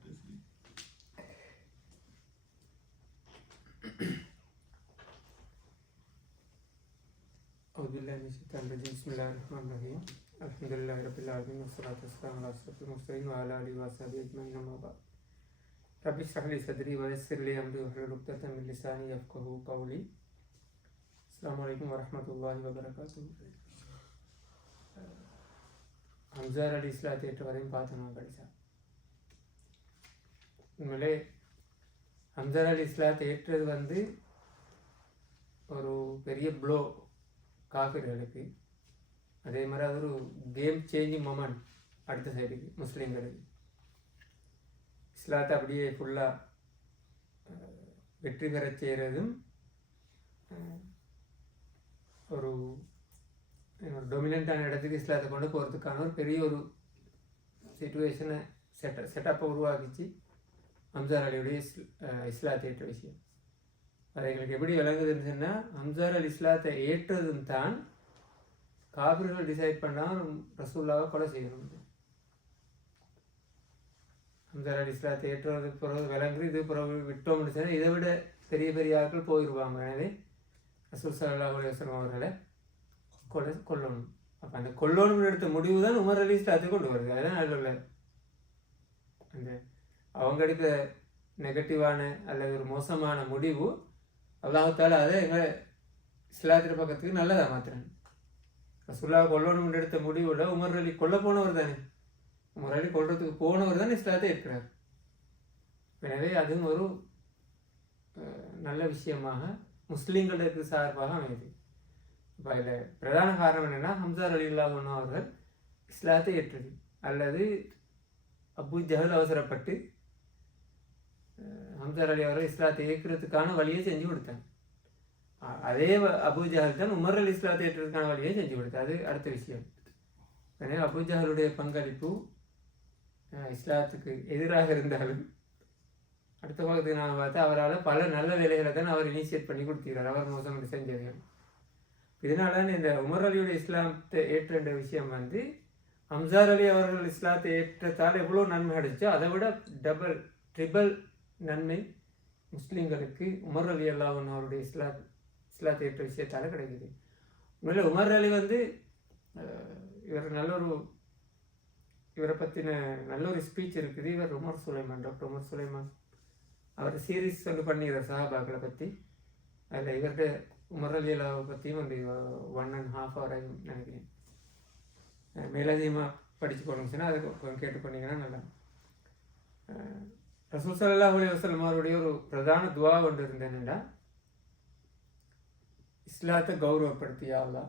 أعوذ بالله من الشيطان الرجيم بسم الله الرحمن الرحيم الحمد لله رب العالمين والصلاة والسلام على أشرف المرسلين وعلى آله وصحبه أجمعين أما بعد رب اشرح لي صدري ويسر لي أمري واحلل عقدة من لساني يفقهوا قولي السلام عليكم ورحمة الله وبركاته ஹம்சார் அலி இஸ்லாத்தை ஏற்றவரையும் பார்த்தோம் படித்தா உண்மையிலே ஹம்சார் அலி இஸ்லாத்தை ஏற்றது ஒரு பெரிய ப்ளோ காஃபிர்களுக்கு. அதே மாதிரி அது ஒரு கேம் சேஞ்சிங் மொமெண்ட் அடுத்த சைடுக்கு முஸ்லீம்களுக்கு. இஸ்லாத்தை அப்படியே ஃபுல்லாக வெற்றி பெற செய்கிறதும் ஒரு டொமினண்ட்டான இடத்துக்கு இஸ்லாத்தை கொண்டு போகிறதுக்கான ஒரு பெரிய ஒரு சிச்சுவேஷனை செட்டப்பை உருவாக்கிச்சு ஹம்சார் அலியுடைய இஸ்லாத்தை ஏற்ற விஷயம். அது எங்களுக்கு எப்படி விளங்குதுன்னு சொன்னால், ஹம்சார் அலி இஸ்லாத்தை ஏற்றதும் தான் காபிர்கள் டிசைட் பண்ணால் ரசூல்லாவை கொலை செய்யணும். ஹம்சார் அலி இஸ்லாத்தை ஏற்றுறது பிறகு விளங்குது, இது பிறகு விட்டோம்னு சொன்னால் இதை விட பெரிய பெரிய ஆட்கள் போயிடுவாங்க. எனவே ரசூல் ஸல்லல்லாஹு அலைஹி வஸல்லம் அவர்களை கொல்லணும். அப்போ அந்த கொல்லணும்னு எடுத்த முடிவு தான் உமர் அலி இஸ்லாத்தை கொண்டு வருது. அதுதான் நல்ல அந்த அவங்க எடுத்த நெகட்டிவான அல்லது ஒரு மோசமான முடிவு அல்லாஹால அதை எங்கள் இஸ்லாத்தின் பக்கத்துக்கு நல்லதாக மாற்றுறாங்க. ரசூலுல்லாஹ் கொல்லணும்னு எடுத்த முடிவில் உமர் அலி கொல்ல போனவர் தானே, உமர் அலி கொல்றதுக்கு போனவர் தானே இஸ்லாத்தை இருக்கிறார். எனவே அதுவும் ஒரு நல்ல விஷயமாக முஸ்லீம்களுக்கு சார்பாக அமையுது. இப்போ இதில் பிரதான காரணம் என்னென்னா, ஹம்சார் ரலியல்லாஹு அன்ஹு அவர்கள் இஸ்லாத்தை ஏற்றது அல்லது அபூ ஜஹல் அவசரப்பட்டு ஹம்சார் அலி அவர்கள் இஸ்லாத்தை ஏற்கிறதுக்கான வழியை செஞ்சு கொடுத்தாங்க. அதே அபூ ஜஹல் தான் உமர் அலி இஸ்லாத்தை ஏற்றதுக்கான வழியை செஞ்சு கொடுத்தார். அது அடுத்த விஷயம். எனவே அபூ ஜஹலுடைய பங்களிப்பு இஸ்லாத்துக்கு எதிராக இருந்தாலும் அடுத்த பக்கத்துக்கு நான் பார்த்தா அவரால் பல நல்ல வேலைகளை தான் அவர் இனிஷியேட் பண்ணி கொடுத்துக்கிறார். அவர் மோசம் செஞ்சது. இதனால இந்த உமர் அலியுடைய இஸ்லாத்தை ஏற்ற விஷயம் ஹம்சார் அலி அவர்கள் இஸ்லாத்தை ஏற்றத்தால் எவ்வளோ நன்மை அடைச்சோ அதை விட டபுள் ட்ரிபிள் நன்மை முஸ்லீம்களுக்கு உமர் அலி அல்லாஹ் அவருடைய இஸ்லாத்தை ஏற்ற விஷயத்தால் கிடைக்குது. உண்மையில் உமர் அலி இவர் இவரை பற்றின நல்ல ஒரு ஸ்பீச் இருக்குது. இவர் Omar Suleiman, doctor Omar Suleiman அவர் சீரீஸ் பண்ணிடுற சஹாபாக்களை பற்றி. அதில் இவர்கிட்ட உமர் அலி அல்லாவை பற்றியும் 1.5 hour நினைக்கிறேன். மேலதிகமாக படித்து போனோம்னா அதுக்கு கேட்டுக்கொண்டீங்கன்னா நல்லா. ரசூல் ஸல்லல்லாஹு அலைஹி வஸல்லம் அவருடைய ஒரு பிரதான துவா ஒன்று இருந்தேன்டா, இஸ்லாத்தை கௌரவப்படுத்தியா அல்லாஹ்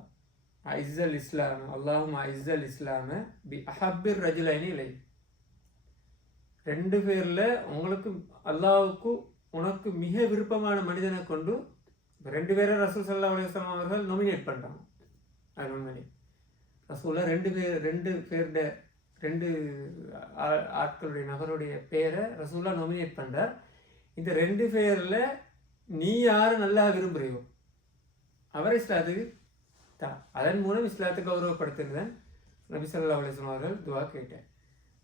ஐஸல் இஸ்லாம் அல்லாஹும் ஐஸல் இஸ்லாம பி அஹப்பிர் ரஜுலைனி இலை. 2 பேரில் உங்களுக்கு அல்லாஹுக்கு உனக்கு மிக விருப்பமான மனிதனை கொண்டு 2 பேரை ரசூல் ஸல்லல்லாஹு அலைஹி வஸல்லம் அவர்கள் நொமினேட் பண்ணுறாங்க. அது உண்மையிலே ரசூலா 2 பேருடைய 2 ஆட்களுடைய நபருடைய பேரை ரசூலா நொமினேட் பண்ணுறார். இந்த 2 பேரில் நீ யாரை நல்லா விரும்புகிறையோ அவரை இஸ்லாத்துக்கு தான். அதன் மூலம் இஸ்லாத்தை கௌரவப்படுத்துகிறதன் நபி ஸல்லல்லாஹு அலைஹி வஸல்லம் அவர்கள் துவா கேட்டார்.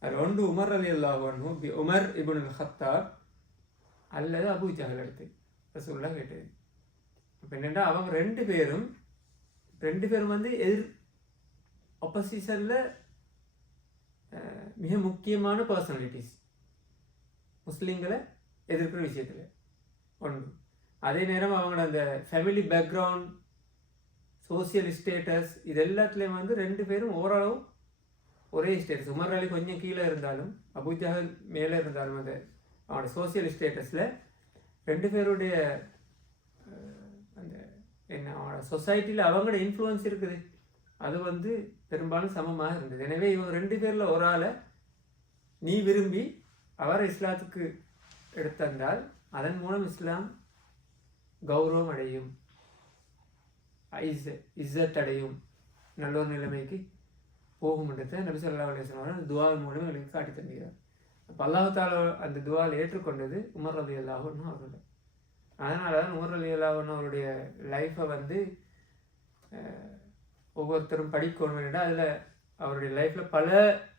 அது ஒன்று உமர் ரலியல்லாஹு அன்ஹு பி உமர் இப்னுல் ஹத்தாப் அல்லது அபூ ஜஹல் எடுத்து ரசூலுல்லாஹ் கேட்டது. இப்போ என்னென்னா அவங்க 2 பேரும் எதிர் ஆப்போசிஷனில் மிக முக்கியமான பர்சனாலிட்டிஸ் முஸ்லீம்களை எதிர்க்கிற விஷயத்தில் ஒன்று. அதே நேரம் அவங்களோட அந்த ஃபேமிலி பேக்ரவுண்ட், சோசியல் ஸ்டேட்டஸ், இது எல்லாத்துலேயும் 2 பேரும் ஓரளவு ஒரே ஸ்டேட்டஸ். உமர் அலி கொஞ்சம் கீழே இருந்தாலும் அபூ ஜஹல் மேலே இருந்தாலும் அவனோட சோசியல் ஸ்டேட்டஸில் 2 பேருடைய அந்த என்ன அவனோட சொசைட்டியில் அவங்களோட இன்ஃப்ளூயன்ஸ் இருக்குது. அது பெரும்பாலும் சமமாக இருந்தது. எனவே இவங்க 2 பேரில் ஒரு ஆளை நீ விரும்பி அவரை இஸ்லாத்துக்கு எடுத்தந்தால் அதன் மூலம் இஸ்லாம் கௌரவம் அடையும், இஸ்ஸத் அடையும், நல்ல ஒரு நிலைமைக்கு போகும்ன்றதை நபி ஸல்லல்லாஹு அலைஹி வஸல்லம் துவாவின் மூலம் எங்களுக்கு காட்டி தருகிறார். அப்போ அல்லாஹ் தஆலா அந்த துவாவில் ஏற்றுக்கொண்டது உமர் ரலியல்லாஹு அன்ஹு அவர்கள். அதனால தான் உமர் ரலியல்லாஹு அன்ஹு அவருடைய லைஃப்பை ஒவ்வொருத்தரும் படிக்கணும். வேண்டாம் அதில் அவருடைய லைஃப்பில் பல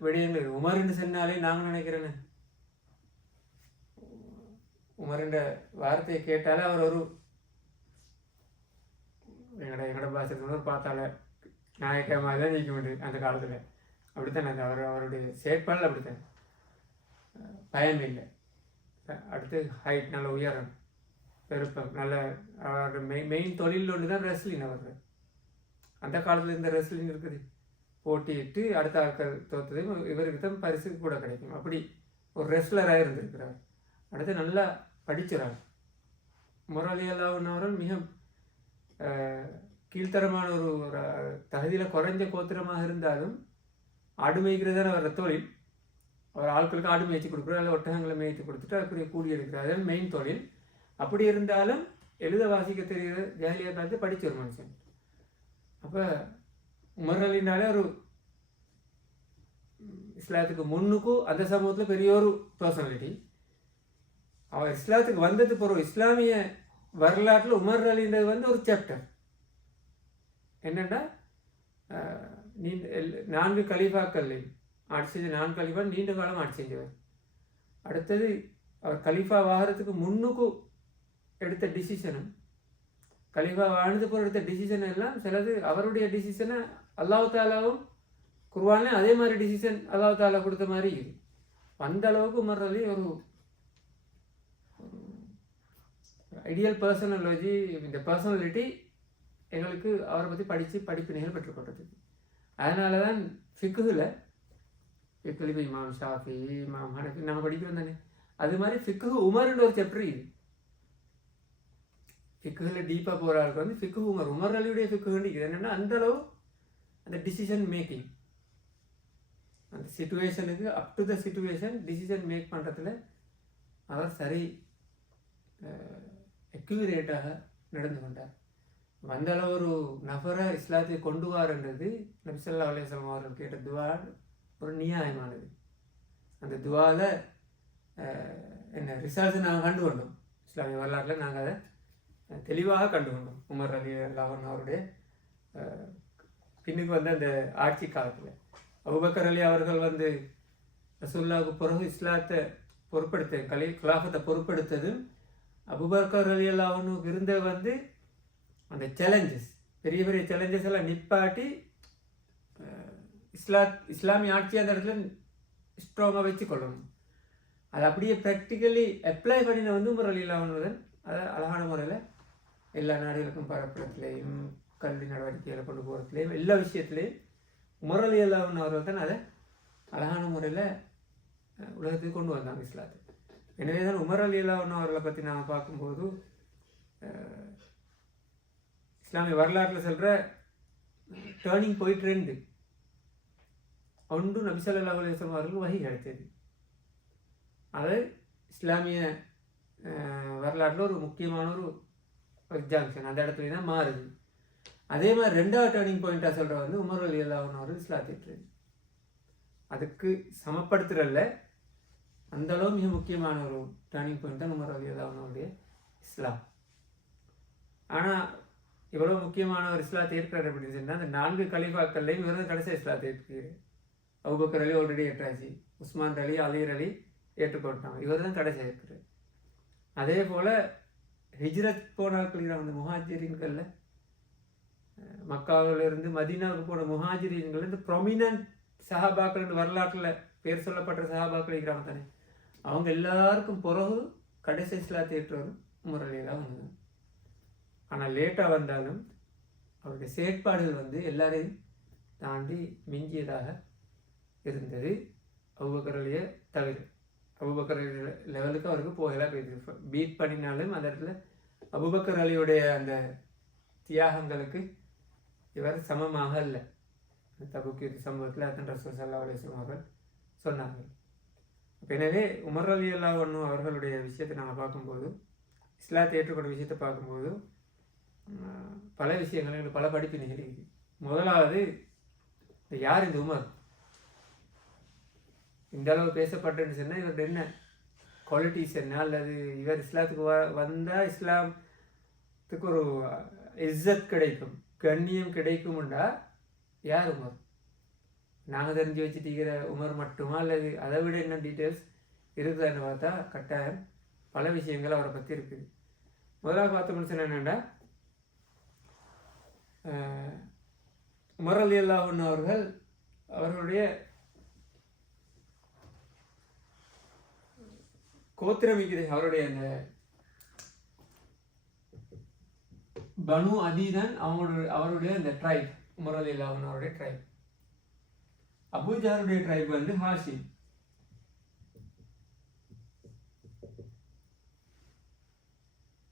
விடயங்கள். உமர்ன்னு சொன்னாலே நாங்கள் நினைக்கிறேன்னு உமருன்ற வார்த்தையை கேட்டாலே அவர் ஒரு எங்கட பாசத்தில் ஒரு பார்த்தால நாயக்கமாக தான் நிற்க முடியும் அந்த காலத்தில். அப்படித்தான் அந்த அவருடைய செயற்பாடில் அப்படித்தான். பயம் இல்லை. அடுத்து ஹைட் நல்ல உயரம், பெருப்பம், நல்ல அவரோட மெயின் தொழில் ஒன்று தான் ரெஸ்லிங். அவர்கள் அந்த காலத்தில் இந்த ரெஸ்லிங் இருக்குது, போட்டியிட்டு அடுத்த ஆட்கள் தோற்றது இவருக்கு தான் பரிசு கூட கிடைக்கும். அப்படி ஒரு ரெஸ்லராக இருந்திருக்கிறார். அடுத்து நல்லா படிக்கிறார். முரளியல்லாவுன்னவர்கள் மிக கீழ்த்தரமான ஒரு தகுதியில் குறைஞ்ச கோத்திரமாக இருந்தாலும் ஆடு மேய்க்கிறதான அவரோட தொழில். அவர் ஆட்களுக்கு ஆடு மேய்ச்சி கொடுக்குறாரு, அல்ல ஒட்டகங்களை மேய்ச்சி கொடுத்துட்டு அதுக்குரிய கூலி எடுக்கிறார். அது மெயின் தொழில். அப்படி இருந்தாலும் எழுத வாசிக்க தெரிகிற ஜாலியாக பார்த்து படித்த ஒரு மனுஷன். அப்போ உமர் அலினாலே ஒரு இஸ்லாத்துக்கு முன்னுக்கும் அந்த சமூகத்தில் பெரிய ஒரு பர்சனாலிட்டி. அவர் இஸ்லாத்துக்கு வந்தது பிறகு இஸ்லாமிய வரலாற்றில் உமர் அலின்றது ஒரு சாப்டர். என்னென்னா 4 கலீஃபாக்கள் ஆட்சி செஞ்ச 4 கலீஃபா நீண்ட காலம் ஆட்சி செஞ்சவர். அடுத்தது அவர் கலீஃபா வாகிறதுக்கு முன்னுக்கும் எடுத்த டிசிஷனும், கலீஃபா வாழ்ந்து போகிற எடுத்த டிசிஷன் எல்லாம் சிலது அவருடைய டிசிஷனை அல்லாஹ் தாலாவும் குர்ஆன்ல அதே மாதிரி டிசிஷன் அல்லாஹ் தாலா கொடுத்த மாதிரி இது. அந்த அளவுக்கு உமர் அலி ஒரு ஐடியல் பர்சனாலஜி. இந்த பர்சனாலிட்டி எங்களுக்கு அவரை பற்றி படிப்பினைகள் பெற்றுக்கொண்டது. அதனால தான் ஃபிக்குல இப்போ இமாம் ஷாஃபி, இமாம் ஹனஃபி நாங்கள் படிக்கிறோம் தானே, அது மாதிரி ஃபிக்கு உமர்ன்ற ஒரு சாப்டர் இது. ஃபிக்குல டீப்பாக போகிற ஆளுக்கு ஃபிக்கு உமர் அலியுடைய ஃபிக்குன்னு இது என்னென்னா அந்தளவு அந்த டிசிஷன் மேக்கிங், அந்த சிச்சுவேஷனுக்கு up to the situation decision make பண்ணுறதுல அவர் சரி அக்யூரேட்டாக நடந்து கொண்டார். வந்தளவு ஒரு நபரை இஸ்லாத்தை கொண்டு வாருன்றது நபி ஸல்லல்லாஹு அலைஹி வஸல்லம் அவர்கள் கேட்ட துவா ஒரு நியாயமானது. அந்த துவாவில் என்ன ரிசல்ட்ஸ் நாங்கள் கண்டு கொண்டோம். இஸ்லாமிய வரலாற்றில் நாங்கள் அதை தெளிவாக கண்டு கொண்டோம். உமர் ரலியல்லாஹு அன்ஹு அவருடைய பின்னுக்கு வந்த அந்த ஆட்சி காலத்தில் அபூபக்கர் அலி அவர்கள் ரசூலுல்லாஹ்வுக்கு பிறகு இஸ்லாத்தை பொறுப்படுத்த கிலாஃபத்தை பொறுப்படுத்ததும் அபூபக்கர் ரலியல்லாஹு அன்ஹுவுக்கு இருந்த அந்த சேலஞ்சஸ், பெரிய பெரிய சேலஞ்சஸ் எல்லாம் நிப்பாட்டி இஸ்லாமிய ஆட்சி அந்த இடத்துல ஸ்ட்ராங்காக வச்சு கொள்ளணும். அது அப்படியே ப்ராக்டிக்கலி அப்ளை பண்ணின உமர் ரலியல்லாஹு அன்ஹு அதை அழகான முறையில் எல்லா நாடுகளுக்கும் பரப்புறதுலேயும் கல்வி நடவடிக்கைகளை கொண்டு போகிறதுலேயும் எல்லா விஷயத்துலேயும் உமர் ரலியல்லாஹு அன்ஹு அவர்கள் தான் அதை அழகான முறையில் உலகத்துக்கு கொண்டு வந்தாங்க இஸ்லாத்தை. எனவே தான் உமர் ரலியல்லாஹு அன்ஹு அவர்களை பற்றி நாம் பார்க்கும்போது இஸ்லாமிய வரலாற்றில் சொல்கிற டேர்னிங் பாயிண்ட் 2 ஒன்று நபி ஸல்லல்லாஹு அலைஹி வஸல்லம் அவர்களுக்கு வஹி கிடைத்தது. அது இஸ்லாமிய வரலாற்றில் ஒரு முக்கியமான ஒரு ஜங்ஷன், அந்த இடத்துல தான் மாறுது. அதே மாதிரி 2வது டேர்னிங் பாயிண்ட்டாக சொல்கிற உமர் ரலியல்லாஹு அன்ஹு அவர்கள் இஸ்லாத்தை அதுக்கு சமப்படுத்துறல்ல அந்தளவு மிக முக்கியமான ஒரு டேர்னிங் பாயிண்ட் தான் உமர் ரலியல்லாஹு அன்ஹு அவருடைய இஸ்லாம். ஆனால் இவ்வளோ முக்கியமான ஒரு இஸ்லாத்தை ஏற்கிறார் அப்படின்னு சொன்னால் அந்த 4 கலீஃபாக்கள்லையும் இவர் தான் கடைசி இஸ்லாத்தை ஏற்கிறார். அபூபக்கர் அலி ஆல்ரெடி ஏற்றாச்சு, உஸ்மான் அலி, அலீர் அலி ஏற்றுக்கொண்டாங்க, இவர் தான் கடைசி ஏற்கிறார். அதே போல் ஹிஜ்ரத் போனாக்கள் அந்த முஹாஜிரின்களில் மக்காவிலிருந்து மதீனாவுக்கு போன முஹாஜிரின்கள் இந்த ப்ரொமினன்ட் சஹாபாக்கள் வரலாற்றில் பேர் சொல்லப்பட்ட சஹாபாக்கள் இருக்கிறாங்க தானே, அவங்க எல்லாருக்கும் பிறகு கடைசி இஸ்லாத்தை ஏற்றவரும் உமர் ரலியல்லாஹு அன்ஹு. ஆனால் லேட்டாக வந்தாலும் அவருடைய செயற்பாடுகள் எல்லாரையும் தாண்டி மிஞ்சியதாக இருந்தது. அபூபக்கர் அலியை தவிர அபூபக்கர் அலி லெவலுக்கு அவருக்கு போகலாம் போயிடுது. பீட் பண்ணினாலும் அந்த இடத்துல அபூபக்கர் அலியுடைய அந்த தியாகங்களுக்கு இவர் சமமாக இல்லை. தபுக் யுத்த சம்பவத்தில் அத்தன் ரசூல் ஸல்லல்லாஹு அலைஹி வஸல்லம் அவர்கள் சொன்னாங்க. எனவே உமர் ரலியல்லாஹு அன்ஹு அவர்களுடைய விஷயத்தை நாங்கள் பார்க்கும்போது, இஸ்லாத்தை ஏற்றுக்கொண்ட விஷயத்தை பார்க்கும்போது பல விஷயங்கள் எங்களுக்கு பல படிப்பினைகள் இருக்குது. முதலாவது, யார் இந்த உமர்? இந்த அளவு பேசப்பட்டேன்னு சொன்னால் இவர்கிட்ட என்ன குவாலிட்டிஸ் என்ன, அல்லது இவர் இஸ்லாத்துக்கு வந்தால் இஸ்லாத்துக்கு ஒரு இஸ்ஸத் கிடைக்கும், கண்ணியம் கிடைக்கும்டா யார் உமர்? நாங்கள் தெரிஞ்சு வச்சுட்டு உமர் மட்டுமா, அல்லது அதை விட என்ன டீட்டெயில்ஸ் இருக்குதான்னு பார்த்தா கட்டாயம் பல விஷயங்கள் அவரை பற்றி இருக்குது. முதலாவது பார்த்தோம்னு சொன்ன என்னென்னா, உமர் ரலியல்லாஹு அன்ஹு அவர்கள் அவர்களுடைய கோத்திரம் இருக்குது. அவருடைய அந்த பனு அதீதான் அவருடைய அந்த ட்ரைப். உமர் ரலியல்லாஹு அன்ஹு அவருடைய ட்ரைப். அபூஜஹலுடைய ட்ரைப் வந்து ஹாஷிம்.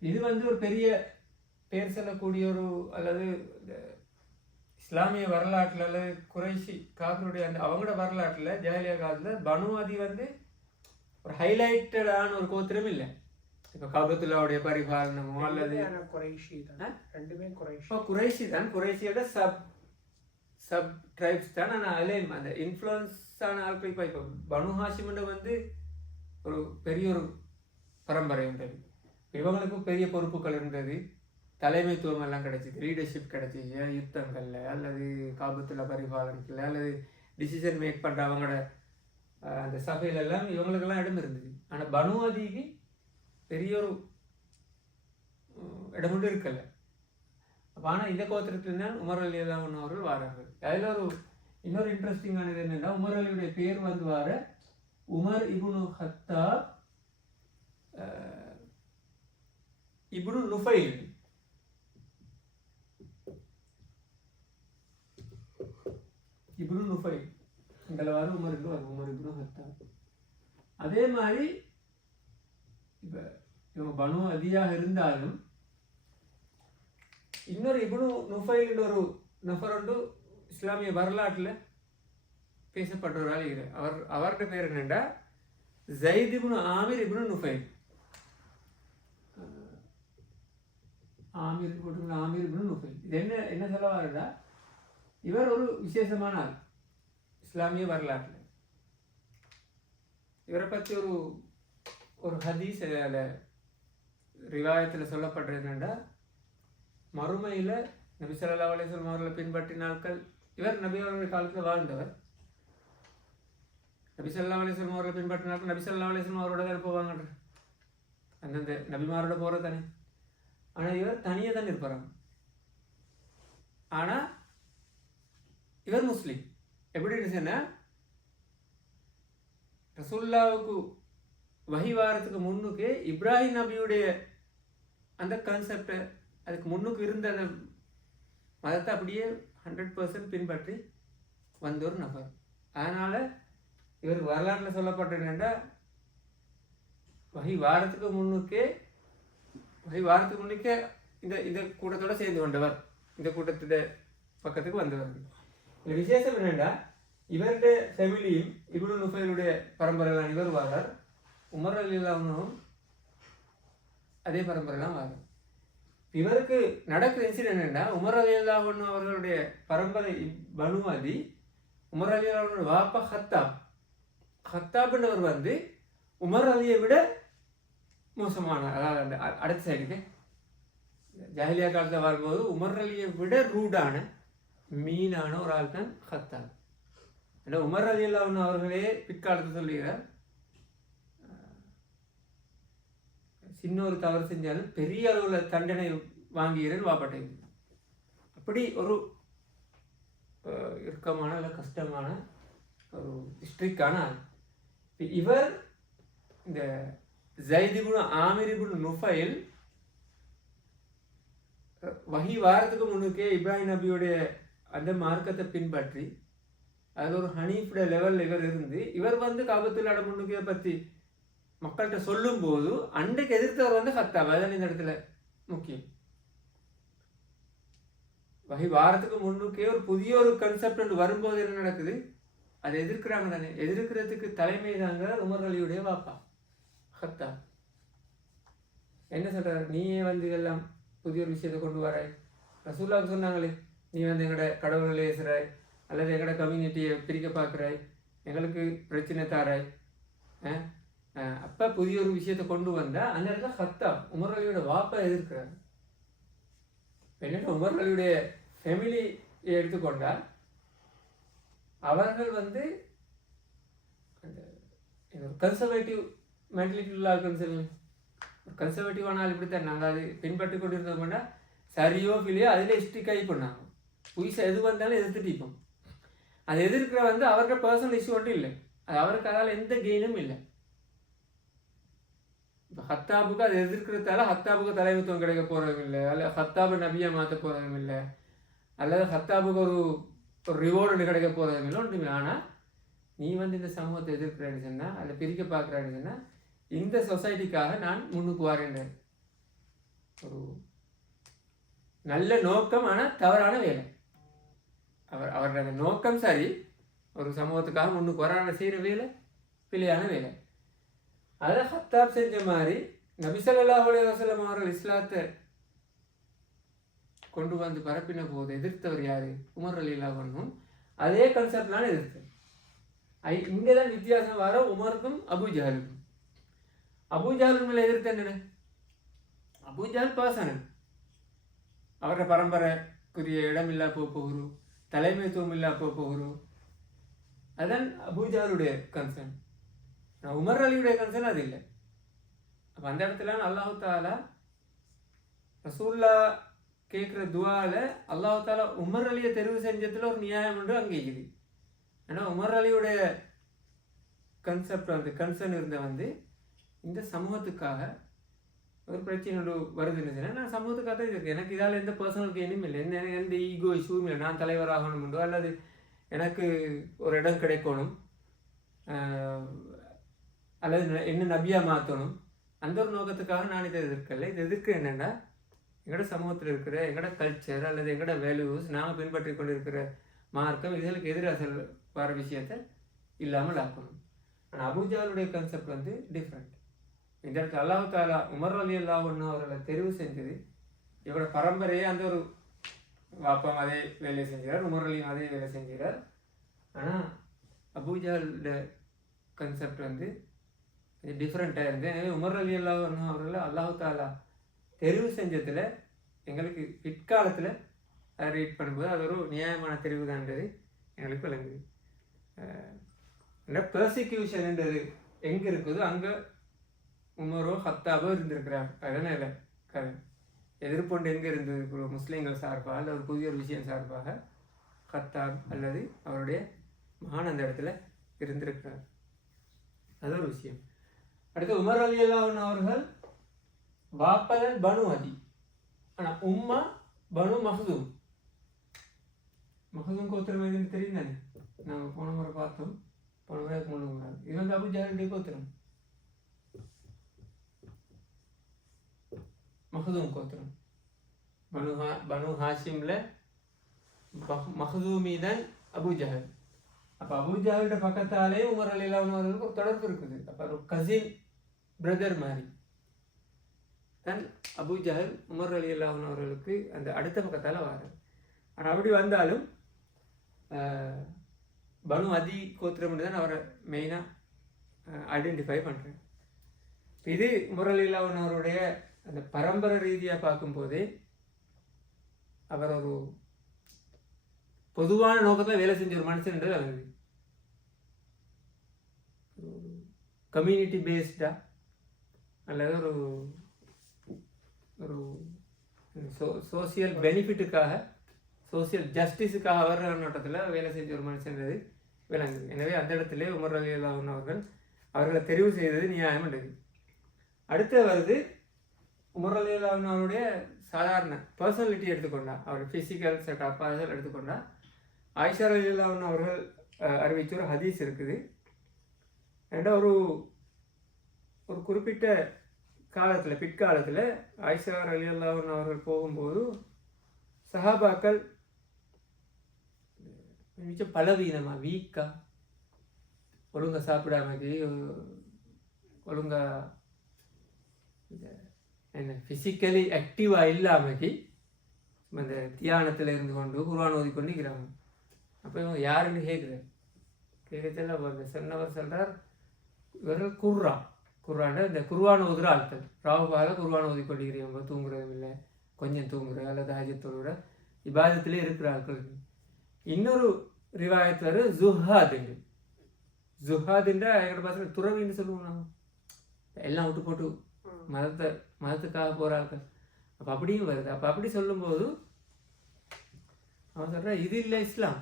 இது வந்து ஒரு பெரிய பேர் சொல்லக்கூடிய ஒரு, அல்லது இஸ்லாமிய வரலாற்றில் அல்லது குறைஷி காஃபிருடைய அந்த அவங்களோட வரலாற்றில் ஜாஹிலியா காலத்தில் பனு அதி வந்து ஒரு ஹைலைட்டடான ஒரு கோத்திரம் இல்லை. இப்போ காபத்துல்லாவுடைய பரிபாலனமோ அல்லது குறைஷி தான், ரெண்டுமே குறைஷி தான், குறைஷியோட சப் ட்ரைப்ஸ் தான். ஆனால் அதில் அந்த இன்ஃப்ளூயன்ஸான ஆட்கள் இப்போ பனு ஹாஷிமோட வந்து ஒரு பெரிய ஒரு பரம்பரை இருந்தது. இவங்களுக்கும் பெரிய பொறுப்புகள் இருந்தது, தலைமைத்துவம் எல்லாம் கிடைச்சிது, லீடர்ஷிப் கிடைச்சிச்சு யுத்தங்களில் அல்லது காபத்துல்லா பரிபாலனத்தில் அல்லது டிசிஷன் மேக் பண்ணுற அவங்களோட அந்த சபையிலெல்லாம் இவங்களுக்கெல்லாம் இடம் இருந்தது. ஆனால் பனு அதிக்கு பெரிய ஒரு இடம் மட்டும் இருக்கல. அப்போ ஆனால் இந்த கோத்திரத்தில் தான் உமர் ரலியல்லாஹு அன்ஹு அவர்கள் வாரார்கள். அதில் ஒரு இன்னொரு இன்ட்ரெஸ்டிங்கானது என்னென்னா, உமர் அலியுடைய பேர் வந்து வார உமர் இப்னு ஹத்தாப் இப்னு நுஃபைல். இப்னு நுஃபைல் இதில் வர உமர் இப்னு ஹத்தாப். அதே மாதிரி இப்போ இவங்க பனு அதியாக இருந்தாலும் இன்னொரு இப்னு நுஃபைல் ஒரு நஃபரண்டு இஸ்லாமிய வரலாற்றில் பேசப்பட்டவரால் அவருடைய பேர் என்னென்னா ஜைத் இப்னு ஆமிர் இப்னு நுஃபைல். ஆமிர் இப்னு நுஃபைல். இது என்ன சொல்ல வரடா, இவர் ஒரு விசேஷமான ஆள் இஸ்லாமிய வரலாற்றில். இவரை பற்றி ஒரு ஹதீஸ் ரிவாயத்தில் சொல்லப்படுறது என்னென்னா, மறுமையில் நபி ஸல்லல்லாஹு அலைஹி வஸல்லம் அவர்களை பின்பற்றின நாட்கள், இவர் நபி அவர்களுடைய காலத்தில் வாழ்ந்தவர். நபி ஸல்லல்லாஹு அலைஹி வஸல்லம் அவர்களை பின்பற்றின நாட்கள் நபி ஸல்லல்லாஹு அலைஹி வஸல்லம் அவரோட தான் போவாங்க, அந்தந்த நபிமாரோட போகிற தானே. ஆனால் இவர் தனியாக தான் இருப்பார். ஆனால் இவர் முஸ்லீம். எப்படின்னு சொன்னால், ரசூலுல்லாஹ்வுக்கு வஹி வாரத்துக்கு முன்னுக்கே இப்ராஹிம் நபியுடைய அந்த கான்செப்டை, அதுக்கு முன்னுக்கு இருந்த அந்த மதத்தை அப்படியே 100% பின்பற்றி வந்த ஒரு நபர். அதனால் இவர் வரலாற்றில் சொல்லப்பட்ட என்னென்னா, வஹி வாரத்துக்கு முன்னுக்கே இந்த கூட்டத்தோடு சேர்ந்து கொண்டவர், இந்த கூட்டத்தோட பக்கத்துக்கு வந்தவர். இந்த விசேஷம் என்னென்னா, இவருடைய ஃபேமிலியும் இப்னு நுஃபைலுடைய பரம்பரையெல்லாம் இவர் வாரார். உமர் ரலியல்லாஹு அன்ஹு அதே பரம்பரையெல்லாம் வாரார். இவருக்கு நடக்கிற இன்சிடென்ட் என்னென்னா, உமர் ரலியல்லாஹு அன்ஹு அவர்களுடைய பரம்பரை பனு அதி, உமர் ரலியல்லாஹு அன்ஹு வாப்பா ஹத்தாப்ன்றவர் வந்து உமர் அலியை விட மோசமான, அதாவது அந்த அடுத்த சைடுக்கு ஜாஹிலியா காலத்தில் வரும்போது உமர் அலியை விட ரூடான மீனான ஒரு ஆள் தான் ஹத்தாப். ஏன்னா உமர் ரலியல்லாஹு அன்ஹு அவர்களே பிற்காலத்தில் சொல்லுகிறார், சின்ன ஒரு தவறு செஞ்சாலும் பெரிய அளவில் தண்டனை வாங்குகிறேன்னு வாப்பட்டேன். அப்படி ஒரு இறுக்கமான இல்லை கஷ்டமான ஒரு ஸ்ட்ரிக்டான ஆள். இவர் இந்த ஜைத் இப்னு ஆமிர் இப்னு நுஃபைல் வஹி வாரத்துக்கு முன்னுக்கே இப்ராஹிம் நபியுடைய அந்த மார்க்கத்தை பின்பற்றி அதில் ஒரு ஹனீஃபுடைய லெவலில் இவர் இருந்து, இவர் வந்து காபத்துல்லாட முன்னுக்கே பற்றி மக்கள்கிட்ட சொல்லும்போது அன்றைக்கு எதிர்த்தவர் வந்து ஹத்தாப். அதான் இந்த இடத்துல முக்கியம். வஹி வாரத்துக்கு முன்னுக்கே ஒரு புதிய ஒரு கன்செப்ட் ஒன்று வரும்போது என்ன நடக்குது, அதை எதிர்க்கிறாங்க தானே. எதிர்க்கிறதுக்கு தலைமை தாங்க உமர் அலியுடைய வாப்பா ஹத்தாப். என்ன சொல்கிறார், நீயே வந்து இதெல்லாம் புதிய ஒரு விஷயத்தை கொண்டு வராய். ரசூலுல்லாஹ் சொன்னாங்களே, நீ வந்து எங்களோட கடவுள்களை ஏசுறாய் அல்லது எங்களோட கம்யூனிட்டியை பிரிக்க பார்க்குறாய், எங்களுக்கு பிரச்சனை தாராய். அப்போ புதிய ஒரு விஷயத்தை கொண்டு வந்தால் அந்த இடத்துல ஹத்தாப் உமர் அலியோட வாப்பா எதிர்க்கிறார். என்னென்ன உமர் அலியுடைய ஃபேமிலியை எடுத்துக்கொண்டால் அவர்கள் வந்து அந்த கன்சர்வேட்டிவ் மென்டாலிட்டி உள்ள ஆட்கள் சொல்லுங்க, கன்சர்வேட்டிவான ஆள் இப்படித்தான் நாங்கள் அது பின்பற்றி கொண்டு இருந்தோம்னா சரியோ இல்லையோ அதில் ஸ்ட்ரிக் பண்ணாங்க. புதுசாக எது வந்தாலும் எதிர்த்துட்டிப்போம். அது எதிர்க்கிற வந்து அவருக்கு பர்சனல் இஷ்யூ ஒன்றும் இல்லை, அது அவருக்கு அதால் எந்த கெயினும் இல்லை. இப்போ ஹத்தாபுக்கு அது எதிர்க்கிறதால ஹத்தாபுக்கு தலைமைத்துவம் கிடைக்க போகிறதும் இல்லை, அல்ல ஹத்தாபு நபியை மாற்ற போகிறதும் இல்லை, அல்லது ஹத்தாபுக்கு ஒரு ரிவார்டு கிடைக்க போகிறதும் இல்லை, ஒன்றுமே. ஆனால் நீ வந்து இந்த சமூகத்தை எதிர்க்கிறேன்னு சொன்னால், அதில் பிரிக்க பார்க்குறான்னு சொன்னால், இந்த சொசைட்டிக்காக நான் முன்னுக்கு வரேன். ஒரு நல்ல நோக்கம், ஆனால் தவறான வேலை. அவரோட அந்த நோக்கம் சரி, ஒரு சமூகத்துக்காக முன்னுக்கு வரான செய்கிற வேலை பிழையான வேலை. அதில் ஹத்தாப் செஞ்ச மாதிரி நபி ஸல்லல்லாஹு அலைஹி வஸல்லம் அவர்கள் இஸ்லாத்தை கொண்டு வந்து பரப்பின போது எதிர்த்தவர் யாரு? உமர் ரலியல்லாஹு அன்ஹு. அதே கான்செப்ட்னால எதிர்த்து. இங்கே தான் வித்தியாசம் வர உமருக்கும் அபூஜஹலுக்கும். அபூஜஹல் மேலே எதிர்த்து என்ன? அபூஜஹல் பர்சனல், அவரோட பரம்பரைக்குரிய இடம் இல்லா போகுரு, தலைமைத்துவம் இல்லா போகுரு. அதுதான் அபூஜஹலுடைய கன்சர்ன். உமர் அலியுடைய கன்சர்ன் அது இல்லை. அப்போ அந்த இடத்துல அல்லாஹு தாலா ரசூல்லா கேட்குற துவாவில் அல்லாஹு தாலா உமர் அலியை தெரிவு செஞ்சதில் ஒரு நியாயம் உண்டு அங்கே இருக்குது. ஆனால் உமர் அலியுடைய கன்செப்ட் வந்து கன்சர்ன் இருந்த வந்து இந்த சமூகத்துக்காக ஒரு பிரச்சனை வருதுன்னு சொன்னால் நான் சமூகத்துக்காக தான் இருக்கேன். எனக்கு இதால் எந்த பர்சனல் கெயினும் இல்லை, எந்த ஈகோ இஷ்யூவும் இல்லை. நான் தலைவராகணும் உண்டோ அல்லது எனக்கு ஒரு இடம் கிடைக்கணும் அல்லது என்ன நபியாக மாற்றணும், அந்த ஒரு நோக்கத்துக்காக நான் இதை எதிர்க்கலை. இது எதிர்க்க என்னென்னா எங்களோட சமூகத்தில் இருக்கிற எங்களோட கல்ச்சர் அல்லது எங்களோட வேல்யூஸ் நாங்கள் பின்பற்றி கொண்டு இருக்கிற மார்க்கம் இதுகளுக்கு எதிராக வர விஷயத்தை இல்லாமல் ஆக்கணும். ஆனால் அபூஜஹலுடைய கான்செப்ட் வந்து டிஃப்ரெண்ட். இந்த இடத்துல அல்லாஹ் தாலா உமர் ரலியல்லாஹு அன்ஹு அவர்களை தெரிவு செஞ்சது இவரோட பரம்பரையே அந்த ஒரு வாப்பம் அதே வேலையை செஞ்சார், உமர் அலியும் அதே வேலை செஞ்சார். ஆனால் அபூஜஹலுடைய கான்செப்ட் வந்து டிஃப்ரெண்ட்டாக இருந்து. எனவே உமர் ரலியல்லாஹு அன்ஹு அவர்களை அல்லாஹ் தாலா தெரிவு செஞ்சதில் எங்களுக்கு பிற்காலத்தில் அதை ரீட் பண்ணும்போது அது ஒரு நியாயமான தெரிவு தான்ன்றது எங்களுக்கு விளங்குது. பெர்சிக்யூஷன்ன்றது எங்கே இருக்குதோ அங்கே உமரோ ஹத்தாபோ இருந்திருக்கிறார். அதனால் எதிர்ப்பொண்டு எங்கே இருந்தது முஸ்லீம்கள் சார்பாக அல்லது ஒரு புதிய ஒரு விஷயம் சார்பாக ஹத்தாப் அல்லது அவருடைய மகான் அந்த இடத்துல இருந்திருக்கிறார். அது ஒரு விஷயம். அடுத்து உமர் ரலியல்லாஹு அன்ஹு அவர்கள் வாப்பதன் பனு அதி, ஆனால் உம்மா பனு மஹ்தூம். மஹ்தூம் கோத்திரம் எதுன்னு தெரியும் தானே, நாங்கள் போன முறை பார்த்தோம், போன முறைக்கு முழு. இது வந்து அபூஜஹலுடைய கோத்திரம், மஹ்தூம் கோத்திரம். பனு ஹாஷிமில் மஹ்தூமி தான் அபூஜஹல். அப்போ அபூஜஹலுடைய பக்கத்தாலே உமர் ரலியல்லாஹு அன்ஹு அவர்களுக்கு ஒரு தொடர்பு இருக்குது. அப்போ ஒரு கசின் பிரதர் மாதிரி தான் அபூஜஹல் உமர் ரலியல்லாஹு அன்ஹு அவர்களுக்கு அந்த அடுத்த பக்கத்தால் வராது. ஆனால் அப்படி வந்தாலும் பனு அதி கோத்திரம் தான் அவரை மெயினாக ஐடென்டிஃபை பண்ணுறேன். இது உமர் ரலியல்லாஹு அன்ஹு அவருடைய அந்த பரம்பரை ரீதியாக பார்க்கும்போதே அவர் ஒரு பொதுவான நோக்கத்தில் வேலை செஞ்ச ஒரு மனுஷன்ன்றது விளங்குது. கம்யூனிட்டி பேஸ்டா அல்லது ஒரு ஒரு சோசியல் பெனிஃபிட்டுக்காக சோசியல் ஜஸ்டிஸுக்காக வர்ற நோட்டத்தில் வேலை செஞ்ச ஒரு மனுஷன்றது விளங்குது. எனவே அந்த இடத்துல உமர் ரலியல்லாஹு அன்ஹு அவர்களை தெரிவு செய்தது நியாயம்ன்றது. அடுத்து வருது உமர் ரலியல்லாஹு அன்ஹு அவருடைய சாதாரண பர்சனாலிட்டி எடுத்துக்கொண்டா, அவருடைய ஃபிசிக்கல் செட்டப் அதெல்லாம் எடுத்துக்கொண்டா, ஆயிஷா ரலியல்லாஹு அன்ஹா அவர்கள் அறிவித்த ஒரு ஹதீஸ் இருக்குது. ஏன்னா ஒரு குறிப்பிட்ட காலத்தில் பிற்காலத்தில் ஆயிஷா ரலியல்லாஹு அன்ஹா அவர்கள் போகும்போது சஹாபாக்கள் மிச்சம் பலவீனமாக வீக்காக ஒழுங்காக சாப்பிடாமக்கி ஒழுங்காக என்ன ஃபிசிக்கலி ஆக்டிவாக இல்லாமக்கி இந்த தியானத்தில் இருந்து கொண்டு குர்ஆன் ஓதிக்கொண்டு இருக்கிறாங்க. அப்போ இவங்க யாருன்னு கேட்குறதில்ல. அந்த சொன்னவர் சொல்கிறார், இவர்கள் குர்ஆன் இந்த குர்ஆன் ஓதுகிற ஆட்கள், ராவுகால குர்ஆன் ஓதிக்கொண்டிருக்கிறவங்க, தூங்குறதும் இல்லை, கொஞ்சம் தூங்குற அல்லது ஹஜ்ஜத்தோட இபாதத்திலே இருக்கிற ஆட்கள். இன்னொரு ரிவாயத் வரு ஜுஹாதுண்டு. ஜுஹாதுண்டா எங்கள்கிட்ட பார்த்து துறவின்னு சொல்லுவோம். நாங்கள் எல்லாம் விட்டு போட்டு மதத்துக்காக போகிறார்கள். அப்போ அப்படியும் வருது. அப்போ அப்படி சொல்லும்போது அவன் சொல்கிற இது இல்லை இஸ்லாம்,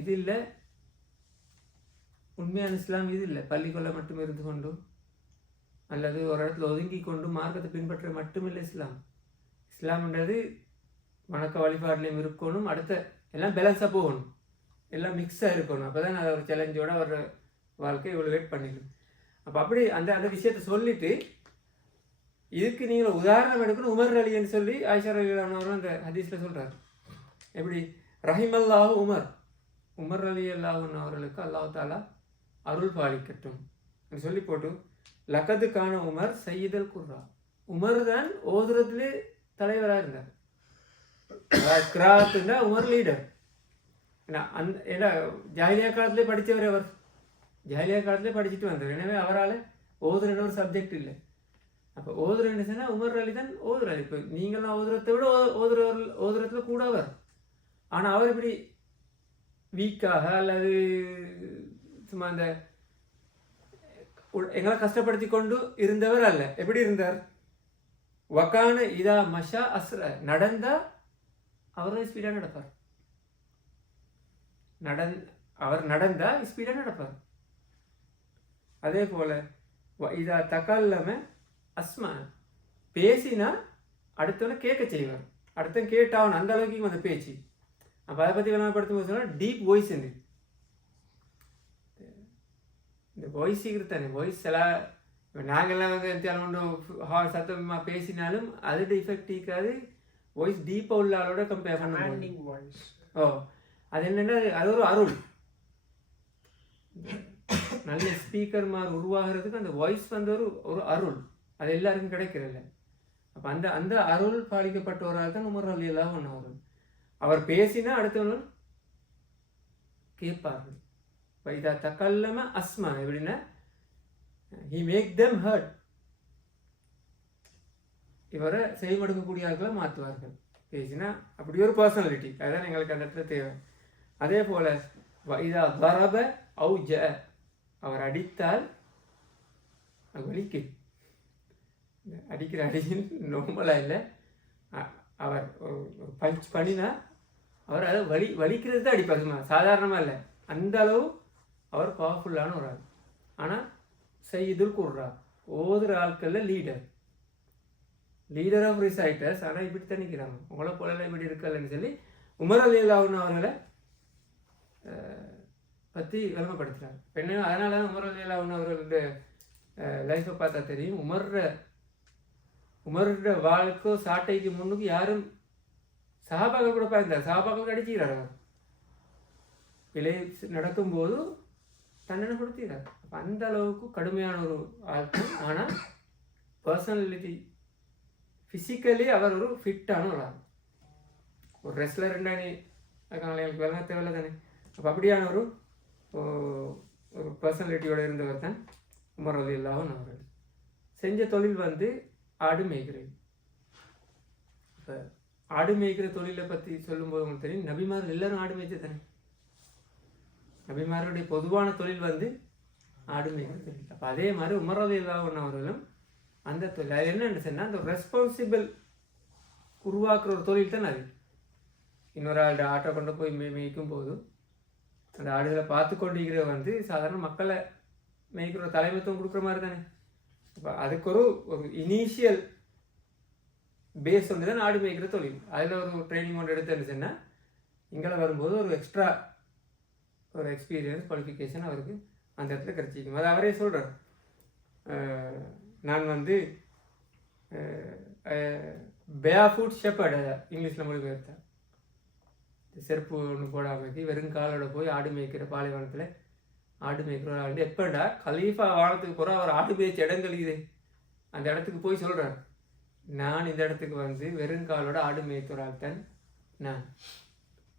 இது இல்லை உண்மையான இஸ்லாம், இது இல்லை பள்ளிக்குள்ள மட்டும் இருந்து கொண்டு அல்லது ஒரு இடத்துல ஒதுங்கி கொண்டு மார்க்கத்தை பின்பற்ற மட்டுமில்லை இஸ்லாம். இஸ்லாம்ன்றது வணக்க வழிபாடுலையும் இருக்கணும், அடுத்த எல்லாம் பேலன்ஸாக போகணும், எல்லாம் மிக்ஸாக இருக்கணும். அப்போ தான் ஒரு சேலஞ்சோட ஒரு வாழ்க்கை இவ்வளோ வெயிட் பண்ணிக்கணும். அப்போ அப்படி அந்த அந்த விஷயத்த சொல்லிட்டு இதுக்கு நீங்கள் உதாரணம் எடுக்கணும். உமர் அலின்னு சொல்லி ஆயிஷா ரலியல்லாஹு அந்த ஹதீஸில் சொல்கிறார். எப்படி ரஹிமல்லாஹு உமர் ரலியல்லாஹு அவர்களுக்கு அல்லாஹ் தாலா அருள் பாலிக்கட்டும் சொல்லி போட்டு லக்கதுக்கான உமர் சையீதுல் குர்ரா, உமர் தான் ஓதுறதுலே தலைவராக இருந்தார். கிராத்துன்னா உமர் லீடர். ஏன்னா ஜாஹிலியா காலத்திலே படித்தவர், அவர் ஜாஹிலியா காலத்திலே படிச்சுட்டு வந்தார். எனவே அவரால் ஓதுறன்னு ஒரு சப்ஜெக்ட் இல்லை. அப்போ ஓதுறன்னு சொன்னால் உமர் அலி தான் ஓதுறாரு. இப்போ நீங்களாம் ஓதுறதை விட ஓதுறதுல கூட அவர். ஆனால் அவர் இப்படி வீக்காக அல்லது சும்மா அந்த எங்களை கஷ்டப்படுத்தி கொண்டு இருந்தவர் அல்ல. எப்படி இருந்தார்? வக்கான இதா மஷா அஸ்ர, நடந்தா அவர் ஸ்பீடாக நடப்பார். அவர் நடந்தா ஸ்பீடாக நடப்பார். அதே போல இதா தக்கல்லம அஸ்மா, பேசினா அடுத்தவனை கேட்க செய்வார், அடுத்தவன் கேட்டாவன், அந்த அளவுக்கு அந்த பேச்சு. அப்போ அதை பற்றி விளம்பரப்படுத்தும் போது சொன்னால் டீப் வாய்ஸ் உண்டு. இந்த வாய்ஸ் தானே வாய்ஸ் எல்லாம் நாங்கள்லாம் கொண்டு சத்தமாக பேசினாலும் அதோட இஃபெக்ட் இருக்காது. வாய்ஸ் டீப்பாக உள்ள ஆளோட கம்பேர் பண்ண. ஓ, அது என்னென்னா அது ஒரு அருள். நல்ல ஸ்பீக்கர் மாதிரி உருவாகிறதுக்கு அந்த வாய்ஸ் வந்து ஒரு அருள். அது எல்லாருக்கும் கிடைக்கிறதில்ல. அப்போ அந்த அருள் பாலிக்கப்பட்டவரால் தான் உமர் ரலியல்லாஹு அன்ஹு அவர்கள். அவர் பேசினா அடுத்தவர்கள் கேட்பார்கள். இதா தக்கல்லம அஸ்மா, எப்படின்னா he make them heard, இவரை செய்மடுக்கக்கூடிய ஆட்களை மாற்றுவார்கள் பேசினா. அப்படி ஒரு பர்சனாலிட்டி, அதுதான் எங்களுக்கு அந்த இடத்துல தேவை. அதே போல இதா தரப அவுஜ, அவர் அடித்தால் அது வலிக்கு. அடிக்கிற அடியில் நார்மலாக இல்லை, அவர் பஞ்ச் பண்ணினா அவர் அதை வலிக்கிறது தான் அடிப்பார், சாதாரணமாக இல்லை. அந்த அளவு அவர் பவர்ஃபுல்லான ஒரு ஆள். ஆனால் சையீதுல் குர்ரா, ஓதுற ஆட்களில் லீடர் ஆஃப் ரிசைட்டர்ஸ். ஆனால் இப்படி தான் நிற்கிறாங்க, உங்களை போலலாம் இப்படி இருக்கலன்னு சொல்லி உமர் ரலியல்லாஹு அன்ஹு அவர்களை பற்றி விளம்பரப்படுத்துகிறார். பெண்ணு அதனால தான் உமர் ரலியல்லாஹு அன்ஹு அவர்களுடைய லைஃப்பை பார்த்தா தெரியும். உமரோட வாழ்க்கை சாட்டைக்கு முன்னுக்கு யாரும் சஹாபாக்கள் கூட பார்த்தார். சஹாபாக்களுக்கு அடிச்சுக்கிறார். அவர் பிழை நடக்கும்போது தண்டனை கொடுத்துக்கிறார். அப்போ அந்த அளவுக்கு கடுமையான ஒரு ஆள்க்கு. ஆனால் பர்சனாலிட்டி ஃபிசிக்கலி அவர் ஒரு ஃபிட்டான ஒரு ஆள். ஒரு ரெஸ்லர் ரெண்டானே அதுக்கான எனக்கு வேலை தேவையில்லை தானே. அப்போ அப்படியான ஒரு பர்சனாலிட்டியோடு இருந்தவர் தான் உமர் ரலியல்லாஹு அன்ஹு அவர்கள். செஞ்ச தொழில் வந்து ஆடு மேய்க்கிறது. இப்போ ஆடு மேய்க்கிற தொழிலை பற்றி சொல்லும்போது உங்களுக்கு தெரியும், நபிமார்கள் எல்லாரும் ஆடு மேய்ச்சி தானே. நபிமார்களுடைய பொதுவான தொழில் வந்து ஆடு மேய்க்கிற தொழில். அப்போ அதே மாதிரி உமர் ரலியல்லாஹு அன்ஹு அவர்களும் அந்த தொழில். அது என்னென்னு சொன்னால் அந்த ரெஸ்பான்சிபிள் உருவாக்குற ஒரு தொழில் தான் அது. இன்னொரு ஆள் ஆட்டை கொண்டு போய் மேய்க்கும் போது அந்த ஆடுகளை பார்த்து கொண்டிருக்கிற வந்து சாதாரண மக்களை மேய்க்கிற தலைமைத்துவம் கொடுக்குற மாதிரி தானே. இப்போ அதுக்கு ஒரு இனிஷியல் பேஸ் வந்து தான் ஆடு மேய்க்கிற தொழில். அதில் ஒரு ட்ரைனிங் ஒன்று எடுத்து சொன்னால் இங்கே வரும்போது ஒரு எக்ஸ்ட்ரா ஒரு எக்ஸ்பீரியன்ஸ் குவாலிஃபிகேஷன் அவருக்கு அந்த இடத்துல கிடச்சிக்கும். அது அவரே சொல்கிறார். நான் வந்து பேஃபுட் ஷெப்பர்ட், இங்கிலீஷில் மொழிபெயர்த்தேன். செருப்பு ஒன்று போடாமல் வெறும் காலோட போய் ஆடு மேய்க்கிற பாலைவனத்தில் ஆடு மேய்க்கிற ஆண்டு எப்படா கலீஃபா வானத்துக்கு போகிற அவர் ஆடு மேய்ச்சி இடம் கழியுது அந்த இடத்துக்கு போய் சொல்கிறார், நான் இந்த இடத்துக்கு வந்து வெறும் காலோட ஆடு மேய்க்கிற ஆள் தான் நான்.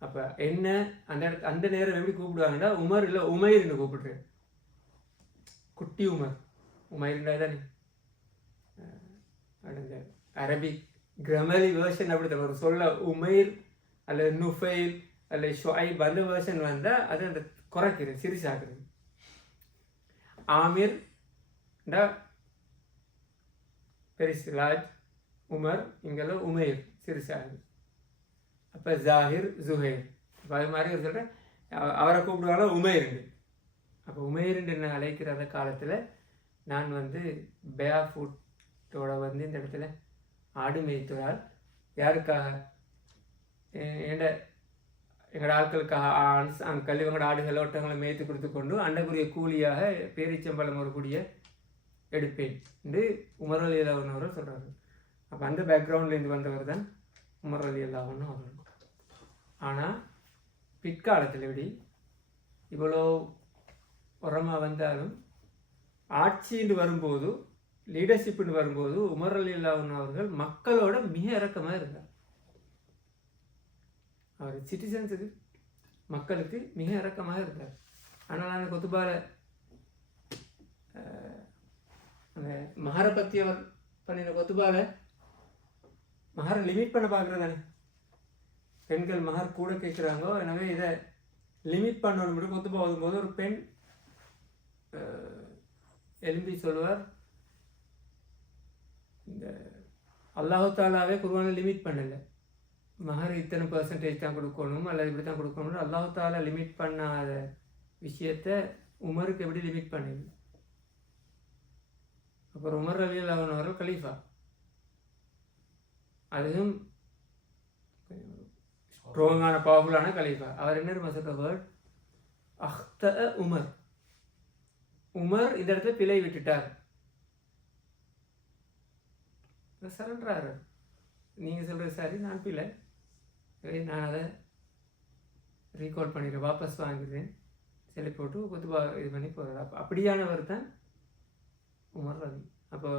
அப்போ என்ன அந்த நேரம் எப்படி கூப்பிடுவாங்கன்னா உமர் இல்லை உமைர்னு கூப்பிடுறேன். குட்டி உமைர்ண்டா தானே. அந்த அரபிக் கிராமரி வேர்ஷன் அப்படி தான் ஒரு சொல்ல உமைர் அல்லது நுஃபைல் அல்லது ஷுஐப் அந்த வேர்ஷன் வந்தால் அது அந்த குறைக்கிறது, சிறுசாக்குறது. ஆமிர் பெரிசு லாஜ் உமர், இங்கெல்லாம் உமேர் சிறுசாகு. அப்போ ஜாஹிர் ஜுஹேர். அப்போ அது மாதிரி சொல்கிறேன், அவரை கூப்பிடுவாங்க உமேருண்டு. அப்போ உமேருண்டு என்ன அழைக்கிற அந்த காலத்தில் நான் வந்து பேயா ஃபுட்டோட வந்து இந்த இடத்துல ஆடு மேய்த்துறால் யாருக்காக? எங்களோட ஆட்களுக்காக அங்கல் இவங்களோட ஆடுகளை ஒட்டங்களை மேய்த்து கொடுத்து கொண்டு அண்டக்குரிய கூலியாக பேரிச்சம்பளம் ஒரு கூடிய எடுப்பேன் என்று உமர் அலி அல்லாஹ் அவர்கள் சொல்கிறாரு. அப்போ அந்த பேக்ரவுண்ட்லேருந்து வந்தவர் தான் உமர் அலி அல்லாஹ் அவர்கள். ஆனால் பிற்காலத்தில் இப்படி இவ்வளோ உரமாக வந்தாலும் ஆட்சின்னு வரும்போது, லீடர்ஷிப்னு வரும்போது உமர் அலி அல்லாஹ் அவர்கள் மக்களோட மிக இறக்கமாக இருந்தார். அவர் சிட்டிசன்ஸுக்கு, மக்களுக்கு மிக இறக்கமாக இருந்தார். ஆனால் அந்த கொத்துபால அந்த மஹரை பற்றி அவர் பண்ணின கொத்துபால மஹரை லிமிட் பண்ண பார்க்குறது தானே. பெண்கள் மஹர் கூட கேட்குறாங்கோ, எனவே இதை லிமிட் பண்ணணும் மட்டும் கொத்துபா ஓதும்போது ஒரு பெண் எலும்பி சொல்லுவார், இந்த அல்லாஹு தாலாவே குர்ஆனை லிமிட் பண்ணலை, மஹர் இத்தனை பர்சன்டேஜ் தான் கொடுக்கணும் அல்லது இப்படி தான் கொடுக்கணும். அல்லாஹு தாலா லிமிட் பண்ணாத விஷயத்த உமருக்கு எப்படி லிமிட் பண்ணுது? அப்புறம் உமர் அலி அல்லாஹ் அவர்கள் கலீஃபா, அதுவும் ஸ்ட்ராங்கான பவர்ஃபுல்லான கலீஃபா. அவர் என்ன சொல்ற வேர்ட்? அஹ்த உமர். உமர் இந்த இடத்துல பிழை விட்டுட்டார், சரண்டராரு. நீங்கள் சொல்கிறது சரி, நான் பிள்ளை, நான் அதை ரீகால் பண்ணிடுறேன், வாபஸ் வாங்கிடுறேன், சிலை போட்டு கொத்துபா இது பண்ணி போகிறார். அப்போ அப்படியானவர் தான் உமர் அலி. அப்போ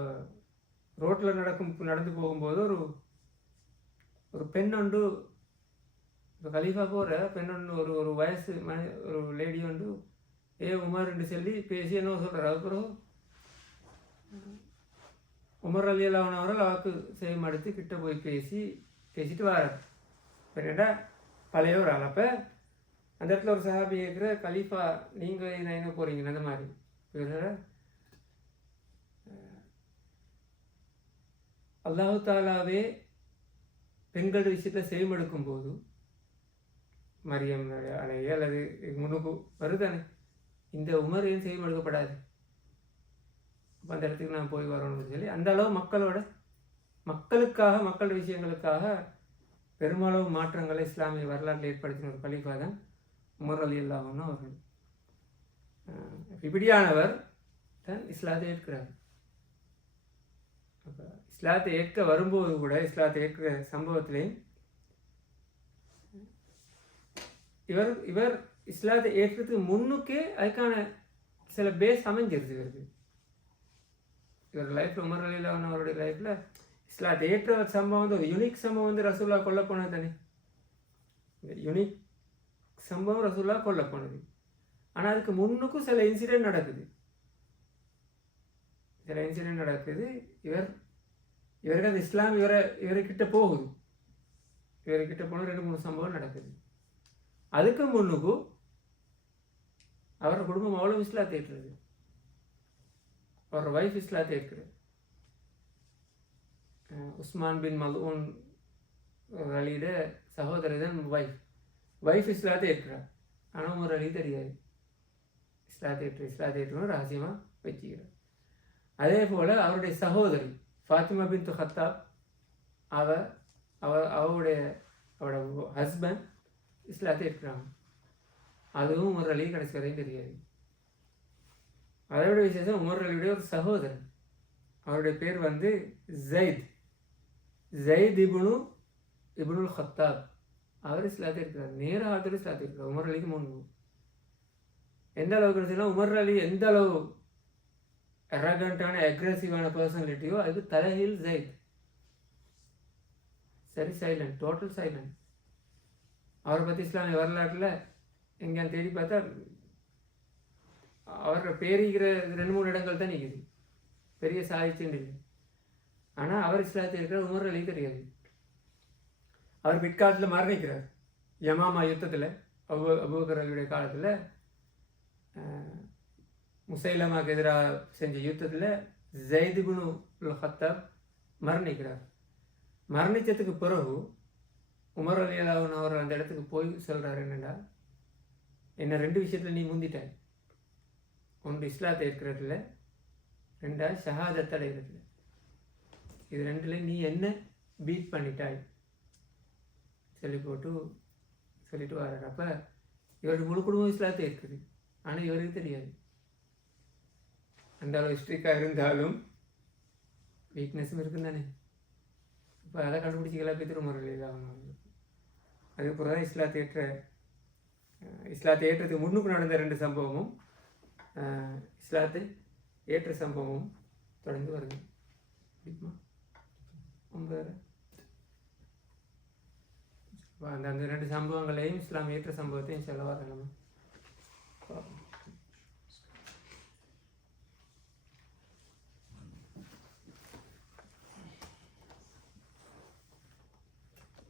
ரோட்டில் நடந்து போகும்போது ஒரு பெண் ஒன்று, இப்போ கலீஃபா போகிற பெண் ஒன்று, ஒரு வயசு ஒரு லேடி ஒன்று உமர்ன்னு சொல்லி பேசி என்ன சொல்கிறார். அதுக்கப்புறம் உமர் அலி அல்லாஹ் அவர்கள் அவருக்கு செய்யும் அடுத்து கிட்ட போய் பேசிட்டு வரார். என்னடா பழைய ஒரு ஆள். அப்போ அந்த இடத்துல ஒரு சஹாபி கேட்குற, கலீஃபா நீங்கள் எங்கே போகிறீங்க? அந்த மாதிரி அல்லாஹு தாலாவே பெண்கள் விஷயத்தில் செய்மெடுக்கும் போது மரியம் அலைய அல்லது முன்னுக்கு வருதானே, இந்த உமர் ஏன் செய்மெடுக்கப்படாது? அந்த இடத்துக்கு நான் போய் வரணும்னு சொல்லி அந்த அளவு மக்களுக்காக மக்கள் விஷயங்களுக்காக பெருமளவு மாற்றங்களை இஸ்லாமிய வரலாற்றில் ஏற்படுத்தின ஒரு கலீஃபா தான் உமர் அலி அல்லாஹ் அவர்கள். இப்படியானவர் தான் இஸ்லாத்தை ஏற்கிறார். அப்போ இஸ்லாத்தை ஏற்க வரும்போது கூட, இஸ்லாத்தை ஏற்கிற சம்பவத்திலேயும் இவர் இஸ்லாத்தை ஏற்கிறதுக்கு முன்னுக்கே அதுக்கான சில பேஸ் அமைஞ்சிருது இவருக்கு. இவர் லைஃப்பில் உமர் அலி அல்லாஹ் அவருடைய லைஃப்பில் இஸ்லாத்தை ஏற்ற சம்பவம் வந்து ஒரு யுனிக் சம்பவம் வந்து ரசூல்லா கொல்ல போனது தானே. யுனிக் சம்பவம் ரசூல்லா கொல்ல போனது. ஆனால் அதுக்கு முன்னுக்கும் சில இன்சிடென்ட் நடக்குது. இவருக்கு அந்த இஸ்லாம் இவர்கிட்ட போகுது. இவர்கிட்ட போன 2-3 சம்பவம் நடக்குது. அதுக்கு முன்னுக்கும் அவரோட குடும்பம் அவ்வளோ இஸ்லாத்தை ஏற்றுறது, அவரோட வைஃப் இஸ்லாத்தை ஏற்கிறது. உஸ்மான் பின் மல்ஊன் அலியோட சகோதரர் தான் வைஃப் இஸ்லாத்தை ஏற்கிறார். ஆனால் உமர் அலி தெரியாது, இஸ்லாத்தை ஏற்றுன்னு ரகசியமாக வச்சுக்கிறார். அதே போல் அவருடைய சகோதரி ஃபாத்திமா பின் ஹத்தாப், அவரோட ஹஸ்பண்ட் இஸ்லாத்தை ஏற்கிறாங்க. அதுவும் உமர் அலி கடைசி வரையும் தெரியாது. அதோட விசேஷம் உமர் அலியுடைய ஒரு சகோதரன், அவருடைய பேர் வந்து ஜெயித் இப்னுல் ஹத்தாப். அவர் இஸ்லாத்தை இருக்கிறார், நேராக ஆத்தோடு இஸ்லாத்தை இருக்கிறார் உமர் அலிக்கு முன்பு. எந்த அளவுக்கு சொன்னால் உமர் அலி எந்த அளவு அரகண்டான அக்ரெசிவான பர்சனாலிட்டியோ அதுக்கு தலைகீழ் ஜெயித். சரி சைலண்ட், டோட்டல் சைலண்ட். அவரை பற்றி இஸ்லாமிய வரலாற்றில் எங்கேயான்னு தேடி பார்த்தா அவரோட பேரிக்கிற 2-3 இடங்கள் தான் நிற்குது, பெரிய சாதிச்சுன்னு இல்லை. ஆனால் அவர் இஸ்லாத்தில் இருக்கிற உமர் அலி தெரியாது. அவர் பிற்காலத்தில் மரணிக்கிறார் யமாமா யுத்தத்தில். அபூபக்கர் அலியுடைய காலத்தில் முசைலமாக்கு எதிராக செஞ்ச யுத்தத்தில் ஜெய்துகுனு ஹத்தாப் மரணிக்கிறார். மரணித்ததுக்கு பிறகு உமர் ரலியல்லாஹு அவர் அந்த இடத்துக்கு போய் சொல்கிறார், என்னடா என்ன 2 விஷயத்தில் நீ முந்திட்டாய். ஒன்று இஸ்லாத்தை ஏற்கிறதுல, 2 ஷஹாதத் அடைகிறதுல. இது 2ல் நீ என்ன பீட் பண்ணிட்டாய் சொல்லிட்டு வர்றார். அப்போ இவருக்கு முழு குடும்பம் இஸ்லாத்தை இருக்குது, ஆனால் இவருக்கு தெரியாது. அந்த அளவு ஸ்ட்ரிக்டாக இருந்தாலும் வீக்னஸும் இருக்குன்னு தானே. இப்போ அதை கண்டுபிடிச்சி கிளப்பிட்டு முறையில் ஆகணும். அதுக்கப்புறம் தான் இஸ்லாத்தை ஏற்றத்துக்கு முன்னுக்கு நடந்த 2 சம்பவமும் இஸ்லாத்தை ஏற்ற சம்பவமும் தொடர்ந்து வருது. அந்த 2 சம்பவங்களையும் இஸ்லாம் ஏற்ற சம்பவத்தையும் சொல்ல வரலாமா?